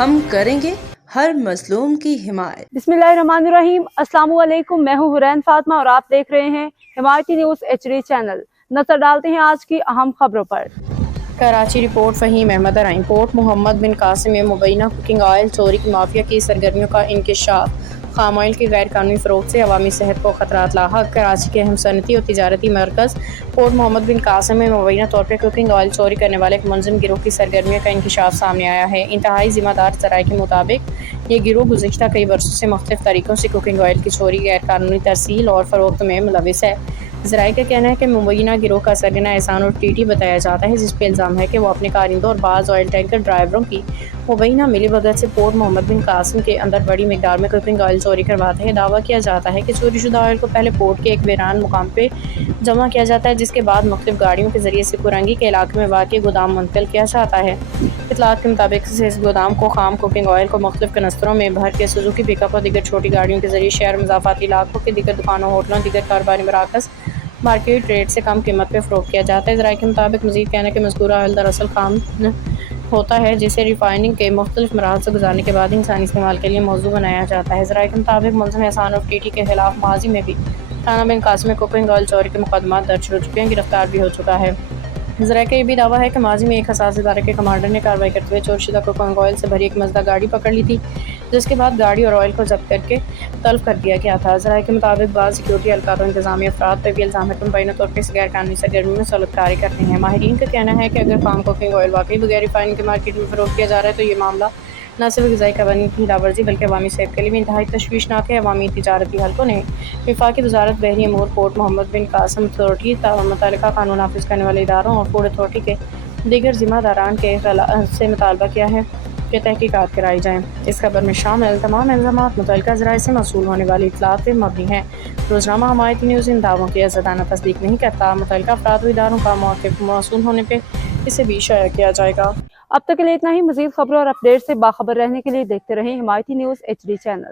ہم کریں گے ہر مظلوم کی حمایت۔ بسمillahirrahmanirrahim۔ السلام علیکم، میں ہوں حرین فاطمہ اور آپ دیکھ رہے ہیں حمایتی نیوز HD چینل۔ نظر ڈالتے ہیں آج کی اہم خبروں پر۔ کراچی رپورٹ فہیم احمد ارائیں۔ پورٹ محمد بن قاسم میں مبینہ کوکنگ آئل چوری کی مافیا کی سرگرمیوں کا انکشاف۔ خام آئل کی غیر قانونی فروخت سے عوامی صحت کو خطرات لاحق۔ کراچی کے اہم صنعتی اور تجارتی مرکز پورٹ محمد بن قاسم میں مبینہ طور پر کوکنگ آئل چوری کرنے والے ایک منظم گروہ کی سرگرمیوں کا انکشاف سامنے آیا ہے۔ انتہائی ذمہ دار ذرائع کے مطابق یہ گروہ گزشتہ کئی برسوں سے مختلف طریقوں سے کوکنگ آئل کی چوری، غیر قانونی ترسیل اور فروخت میں ملوث ہے۔ ذرائع کا کہنا ہے کہ مبینہ گروہ کا سرگنا احسان اور ٹی بتایا جاتا ہے، جس پہ الزام ہے کہ وہ اپنے کارندوں اور بعض آئل ٹینکر ڈرائیوروں کی مبینہ ملی بھگت سے پورٹ محمد بن قاسم کے اندر بڑی مقدار میں کوکنگ آئل چوری کرواتے ہیں۔ دعویٰ کیا جاتا ہے کہ چوری شدہ آئل کو پہلے پورٹ کے ایک ویران مقام پہ جمع کیا جاتا ہے، جس کے بعد مختلف گاڑیوں کے ذریعے سپرنگی کے علاقے میں واقع گودام منتقل کیا جاتا ہے۔ اطلاعات کے مطابق اس گودام کو خام کوکنگ آئل کو مختلف کنستروں میں بھر کے سوزوکی پک اپ اور دیگر چھوٹی گاڑیوں کے ذریعے شہر اور مضافاتی علاقوں کے دیگر دکانوں، ہوٹلوں، دیگر کاروباری مراکز مارکیٹ ریٹ سے کم قیمت پہ فروخت کیا جاتا ہے۔ ذرائع کے مطابق مزید کہنا ہے کہ مذکورہ آئل دراصل خام ہوتا ہے، جسے ریفائننگ کے مختلف مراحل سے گزارنے کے بعد انسانی استعمال کے لیے موزوں بنایا جاتا ہے۔ ذرائع کے مطابق ملزم احسان اور ٹی کے خلاف ماضی میں بھی تھانہ بن قاسم میں کوکنگ آئل چوری کے مقدمات درج ہو چکے ہیں، گرفتار بھی ہو چکا ہے۔ ذرائع کا یہ بھی دعویٰ ہے کہ ماضی میں ایک حساس ادارے کے کمانڈر نے کارروائی کرتے ہوئے چوری شدہ کوکنگ آئل سے بھری ایک مزدہ گاڑی پکڑ لی تھی، جس کے بعد گاڑی اور آئل کو ضبط کر کے تلف کر دیا گیا تھا۔ ذرائع کے مطابق بعض سیکیورٹی اہلکار اور انتظامی افراد پر بھی الزام ہے کہ مبینہ طور پر اس غیر قانونی سرگرمی میں سلط کاری کرتے ہیں۔ ماہرین کا کہنا ہے کہ اگر خام کوکنگ آئل واقعی بغیر ریفائننگ کے مارکیٹ میں فروخت کیا جا رہا ہے تو یہ معاملہ نہ صرف غذائی قوانین کی خلاف ورزی بلکہ عوامی صحت کے لیے بھی انتہائی تشویشناک ہے۔ عوامی تجارتی حلقوں نے وفاقی وزارت بحری امور، پورٹ محمد بن قاسم اتھارٹی، متعلقہ قانون نافذ کرنے والے اداروں اور پورٹ اتھارٹی کے دیگر ذمہ داران سے مطالبہ کیا ہے کہ تحقیقات کرائی جائیں۔ اس خبر میں شامل تمام الزامات متعلقہ ذرائع سے موصول ہونے والی اطلاعات پر مبنی ہیں۔ روزنامہ حمایتی نیوز ان دعووں کی عزتانہ تصدیق نہیں کرتا۔ متعلقہ افراد و اداروں کا موصول ہونے پہ اسے بھی شائع کیا جائے گا۔ اب تک کے لیے اتنا ہی۔ مزید خبروں اور اپڈیٹ سے باخبر رہنے کے لیے دیکھتے رہیں حمایتی نیوز HD چینل۔